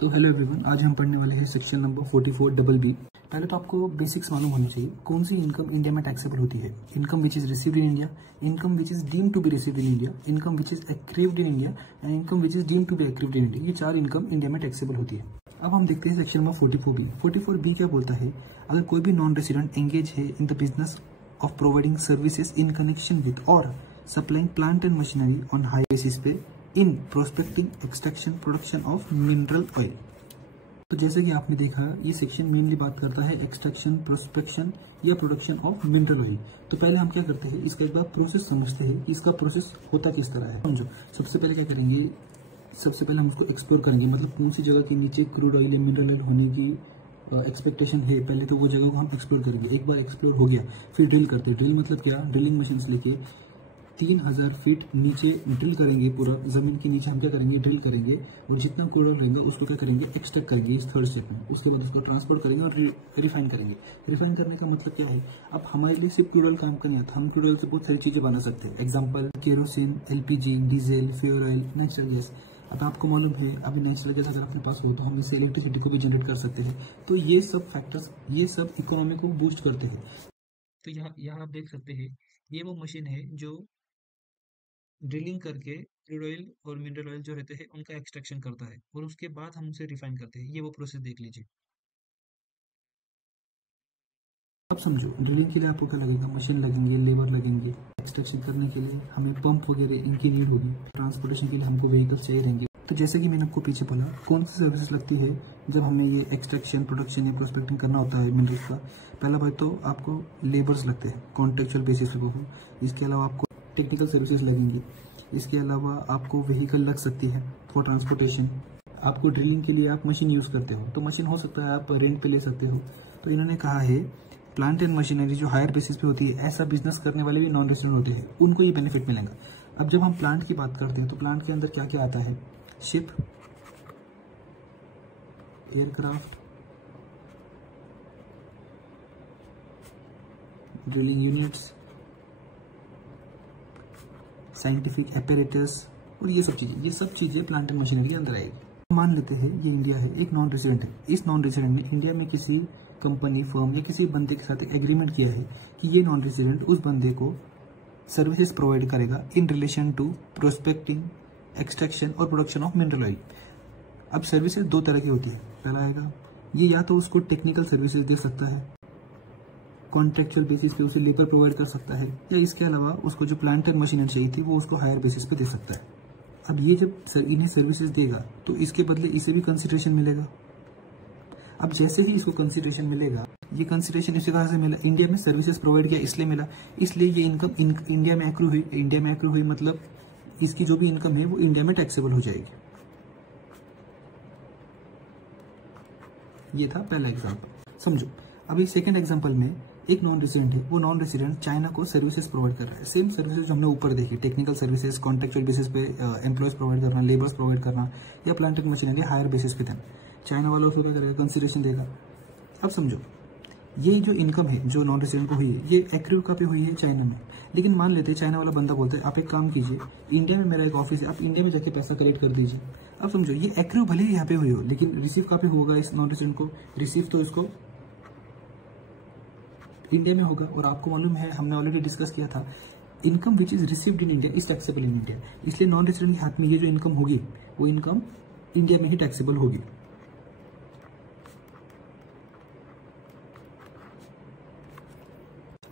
तो hello everyone, आज हम पढ़ने वाले हैं सेक्शन नंबर 44 डबल बी। पहले तो आपको बेसिक्स मालूम होनी चाहिए कौन सी इनकम इंडिया में टैक्सेबल होती है। Income which is received in India, income which is deemed to be received in India, income which is accrued in India and income which is deemed to be accrued in India. ये 4 income India में taxable होती है। अब हम देखते हैं section number 44 B. 44 B क्या बोलता है? अगर कोई भी नॉन रेसिडेंट एंगेज है in the business of providing services in connection with और supplying plant and machinery on hire basis पे in prospecting, extraction, production of mineral oil. तो जैसे कि आपने देखा, ये सेक्शन मेनली बात करता है एक्सट्रैक्शन, प्रोस्पेक्शन या प्रोडक्शन ऑफ मिनरल ऑयल। तो पहले हम क्या करते हैं, इसका एक बार प्रोसेस समझते हैं कि इसका प्रोसेस होता किस तरह है। समझो, सबसे पहले क्या करेंगे, सबसे पहले हम उसको एक्सप्लोर करेंगे, मतलब कौन सी जगह के नीचे क्रूड ऑयल या मिनरल ऑयल होने की एक्सपेक्टेशन है। पहले तो वो जगह को हम एक्सप्लोर करेंगे। एक बार एक्सप्लोर हो गया फिर ड्रिल करते हैं। ड्रिल मतलब क्या? ड्रिलिंग मशीन लेके 3000 फीट नीचे ड्रिल करेंगे। पूरा जमीन के नीचे हम क्या करेंगे, ड्रिल करेंगे और जितना क्रूड ऑयल रहेगा उसको क्या करेंगे, एक्सट्रैक्ट करेंगे इस थर्ड स्टेप में। उसके बाद उसको ट्रांसपोर्ट करेंगे और रिफाइन करेंगे। रिफाइन करने का मतलब क्या है? अब हमारे लिए सिर्फ क्रूड ऑयल काम का नहीं आता, हम क्रूड ऑयल से बहुत सारी चीजें बना सकते हैं। Example kerosene, LPG, diesel, fuel oil, natural gas. अब आपको मालूम है, अभी नेचुरल गैस अगर अपने पास हो तो हम इससे इलेक्ट्रिसिटी को भी जनरेट कर सकते हैं। तो ये सब फैक्टर्स, ये सब इकोनॉमी को बूस्ट करते हैं। तो यहाँ आप देख सकते हैं, ये वो मशीन है जो ड्रिलिंग करके क्रूड ऑयल और मिनरल ऑयल जो रहते हैं उनका एक्सट्रैक्शन करता है और उसके बाद हम उसे रिफाइन करते हैं। ये वो प्रोसेस देख लीजिए। अब समझो, ड्रिलिंग के लिए आपको क्या लगेगा, मशीन लगेंगे, लेबर लगेंगे। एक्सट्रैक्शन करने के लिए हमें पंप वगैरह इनकी नीड होगी। ट्रांसपोर्टेशन के लिए हमको व्हीकल्स चाहिए रहेंगे। तो जैसे कि मैंने आपको पीछे बोला, कौन सी सर्विसेज लगती है जब हमें ये एक्सट्रैक्शन, प्रोडक्शन या प्रोस्पेक्टिंग करना होता है मिनरल्स का। पहला बात तो आपको लेबर्स लगते हैं, कॉन्ट्रेक्चुअल बेसिस पे वो हो। इसके अलावा आपको टेक्निकल सर्विसेज लगेंगी। इसके अलावा आपको व्हीकल लग सकती है फॉर ट्रांसपोर्टेशन। आपको ड्रिलिंग के लिए आप मशीन यूज करते हो तो मशीन हो सकता है आप रेंट पे ले सकते हो। तो इन्होंने कहा है प्लांट एंड मशीनरी जो हायर बेसिस पे होती है, ऐसा बिजनेस करने वाले भी नॉन रेसिडेंट होते हैं, उनको ये बेनिफिट मिलेगा। अब जब हम प्लांट की बात करते हैं तो प्लांट के अंदर क्या क्या आता है? Ship, aircraft, drilling units, scientific apparatus और ये सब चीजें प्लांट एंड मशीनरी के अंदर आएगी। मान लेते हैं ये इंडिया है, एक नॉन रेसिडेंट है। इस नॉन रेसिडेंट ने इंडिया में किसी कंपनी, फर्म या किसी बंदे के साथ एक एग्रीमेंट किया है कि ये नॉन रेसिडेंट उस बंदे को सर्विसेज प्रोवाइड करेगा in relation to prospecting, extraction और प्रोडक्शन ऑफ मिनरल ऑयल। अब सर्विसेज 2 तरह की होती है। पहला आएगा, ये या तो उसको टेक्निकल सर्विसेज दे सकता है, कॉन्ट्रेक्चुअल बेसिस पे उसे लेबर प्रोवाइड कर सकता है, या इसके अलावा उसको जो प्लांट एंड मशीनरी चाहिए थी वो उसको हायर बेसिस पे दे सकता है। अब ये जब इन्हें सर्विसेज देगा तो इसके बदले इसे भी कंसिडरेशन मिलेगा। अब जैसे ही इसको कंसिडरेशन मिलेगा, ये कंसिडरेशन इसी तरह से मिला, इंडिया में सर्विसेज प्रोवाइड किया इसलिए मिला, इसलिए ये इनकम इंडिया में एक्रू हुई। इंडिया में एक्रू हुई मतलब इसकी जो भी इनकम है वो इंडिया में टैक्सेबल हो जाएगी। ये था पहला एग्जाम्पल। समझो, अभी सेकेंड एग्जाम्पल में एक नॉन रेसिडेंट है, वो नॉन रेसिडेंट चाइना को सर्विसेज प्रोवाइड कर रहा है। सेम सर्विसेज जो हमने ऊपर देखी, टेक्निकल सर्विसेज, कॉन्ट्रेक्चुअल बेसिस पे एम्प्लॉयज प्रोवाइड करना, लेबर्स प्रोवाइड करना, या plant and machinery hire basis पे देना। चाइना वाला उसको क्या करेगा, कंसिडरेशन देगा। अब समझो, ये जो इनकम है जो नॉन रेसिडेंट को हुई है, ये एक्रू कहाँ पे हुई है? चाइना में। लेकिन मान लेते हैं चाइना वाला बंदा बोलता है आप एक काम कीजिए, इंडिया में मेरा एक ऑफिस है, आप इंडिया में जाके पैसा कलेक्ट कर दीजिए। अब समझो, ये एक्रू भले ही यहाँ पे हुई हो, लेकिन रिसीव कहाँ पे होगा इस नॉन रेसिडेंट को? रिसीव तो इसको इंडिया में होगा। और आपको मालूम है, हमने ऑलरेडी डिस्कस किया था, income which is received in India is taxable in India. इसलिए नॉन रेसिडेंट के हाथ में ये जो इनकम होगी वो इनकम इंडिया में ही टैक्सेबल होगी।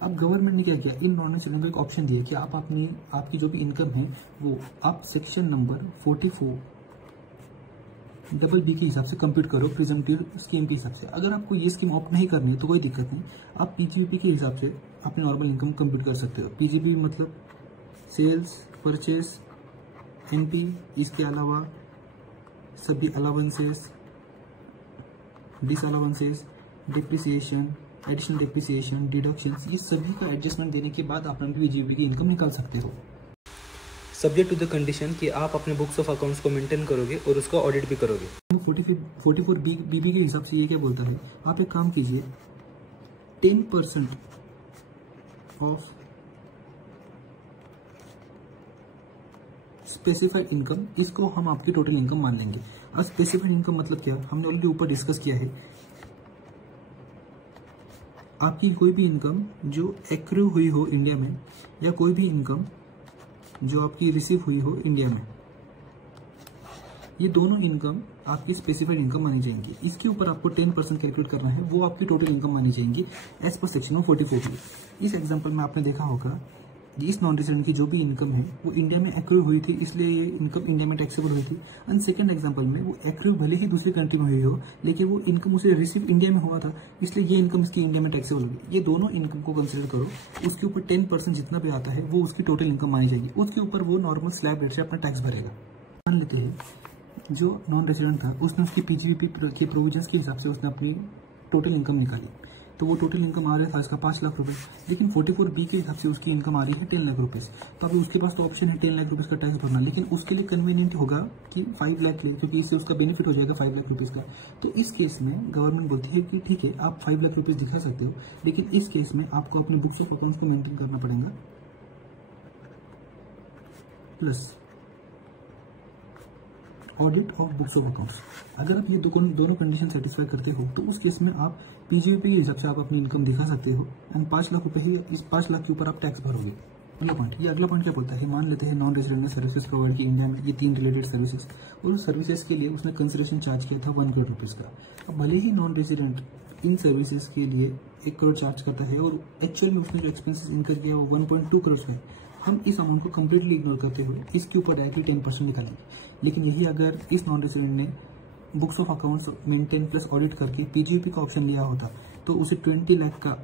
अब गवर्नमेंट ने क्या किया, इन नॉन रेसिडेंट को एक ऑप्शन दिया कि आप आपकी जो भी इनकम है वो आप सेक्शन नंबर 44 डबल बी के हिसाब से कंप्यूट करो, प्रिजम्पटिव स्कीम के हिसाब से। अगर आपको ये स्कीम ऑप्ट नहीं करनी है तो कोई दिक्कत नहीं, आप PGBP के हिसाब से अपनी नॉर्मल इनकम कंप्यूट कर सकते हो। PGBP मतलब सेल्स, परचेस, NP, इसके अलावा सभी allowances, disallowances, depreciation, additional depreciation, deductions, ये सभी का एडजस्टमेंट देने के बाद आप PGBP की इनकम निकाल सकते हो, सब्जेक्ट टू द कंडीशन कि आप अपने बुक्स ऑफ अकाउंट्स को मेंटेन करोगे और उसको ऑडिट भी करोगे। 44 BB के हिसाब से ये क्या बोलता है, आप एक काम कीजिए, 10% ऑफ स्पेसिफाइड इनकम, इसको हम आपकी टोटल इनकम मान लेंगे। स्पेसिफाइड इनकम मतलब क्या, हमने ऑलरेडी ऊपर डिस्कस किया है। आपकी कोई भी इनकम जो एक्रू हुई हो इंडिया में, या कोई भी इनकम जो आपकी रिसीव हुई हो इंडिया में, ये दोनों इनकम आपकी स्पेसिफाइड इनकम मानी जाएंगी। इसके ऊपर आपको 10% कैलकुलेट करना है, वो आपकी टोटल इनकम मानी जाएंगी एज पर सेक्शन 44। इस एग्जांपल में आपने देखा होगा इस नॉन रेजिडेंट की जो भी इनकम है वो इंडिया में एक्रू हुई थी, इसलिए ये इनकम इंडिया में टैक्सेबल हुई थी। एंड सेकंड एग्जांपल में वो एक्रू भले ही दूसरी कंट्री में हुई हो, लेकिन वो इनकम उसे रिसीव इंडिया में हुआ था, इसलिए ये इनकम इसकी इंडिया में टैक्सेबल होगी। ये दोनों इनकम को कंसिडर करो, उसके ऊपर 10% जितना भी आता है वो उसकी टोटल इनकम मानी जाएगी। उसके ऊपर वो नॉर्मल स्लैब रेट से अपना टैक्स भरेगा। मान लेते हैं जो नॉन रेजिडेंट था उसने उसकी पीजीवीपी के प्रोविजंस के हिसाब से उसने अपनी टोटल इनकम निकाली, तो वो टोटल इनकम आ रहा था इसका 5 लाख रुपए, लेकिन 44B के हिसाब से उसकी इनकम आ रही है 10 लाख रुपए। तो अभी उसके पास तो ऑप्शन है 10 लाख रुपए का टैक्स भरना, लेकिन उसके लिए कन्वीनियंट होगा कि 5 लाख ले, क्योंकि इससे उसका बेनिफिट हो जाएगा 5 लाख रुपीज का। तो इस केस में गवर्नमेंट बोलती है कि ठीक है आप 5 लाख रुपीज दिखा सकते हो, लेकिन इस केस में आपको अपने बुक्स ऑफ अकाउंट्स को मेंटेन करना पड़ेगा, plus audit of books of accounts. अगर आप ये दोनों कंडीशन सेटिस्फाई करते हो तो उस केस में आप पीजीवीपी के हिसाब से आप अपनी इनकम दिखा सकते हो, एंड 5 लाख रुपए ही, इस 5 लाख के ऊपर आप टैक्स भरोगे। अगला पॉइंट, ये अगला पॉइंट क्या बोलता है, मान लेते हैं नॉन रेजिडेंट ने सर्विसेज प्रोवाइड की इंडिया में, ये 3 रिलेटेड सर्विसेज, और उस सर्विसेज के लिए उसने कंसिडरेशन चार्ज किया था 1 करोड़ रुपीज का। अब भले ही नॉन रेजिडेंट इन सर्विसेज के लिए 1 करोड़ चार्ज करता है और एक्चुअल में उसने जो एक्सपेंसेस इनकर किया वो 1.2 करोड़ है, हम इस अमाउंट को कंप्लीटली इग्नोर करते हुए इसके ऊपर डायरेक्टली 10% निकालेंगे। लेकिन यही अगर इस नॉन रेजिडेंट ने books of accounts maintain plus audit करके पीजीवीपी का ऑप्शन लिया होता तो उसे 20 लाख का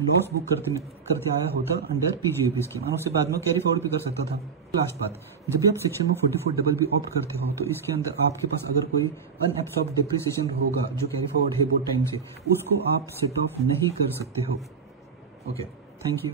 लॉस बुक करते आया होता अंडर पीजीवीपी स्कीम, और उससे बाद में कैरी फॉरवर्ड भी कर सकता था। लास्ट बात, जब भी आप सेक्शन में 44BB ऑप्ट करते हो तो इसके अंदर आपके पास अगर कोई अनएब्सॉर्ब्ड डिप्रिसिएशन होगा जो कैरी फॉरवर्ड है बहुत टाइम से, उसको आप सेट ऑफ नहीं कर सकते हो। Okay, thank you.